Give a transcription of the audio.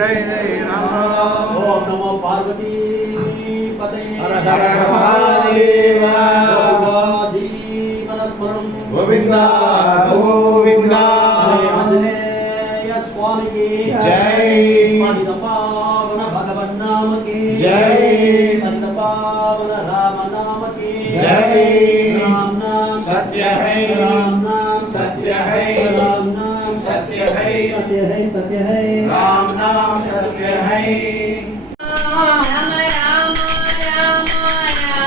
जय जय राम राम। ओम नमो पार्वती पते हर हर महादेव। जीवन स्मरण गोविंदा गोविंदा। आंजनेय स्वामी की जय। पतित पावन भगवान नाम की जय। पतित पावन राम नाम की जय। राम नाम सत्य है, राम नाम सत्य है, राम नाम सत्य है, सत्य है, सत्य है, राम नाम सत्य है। राम राम राम राम राम राम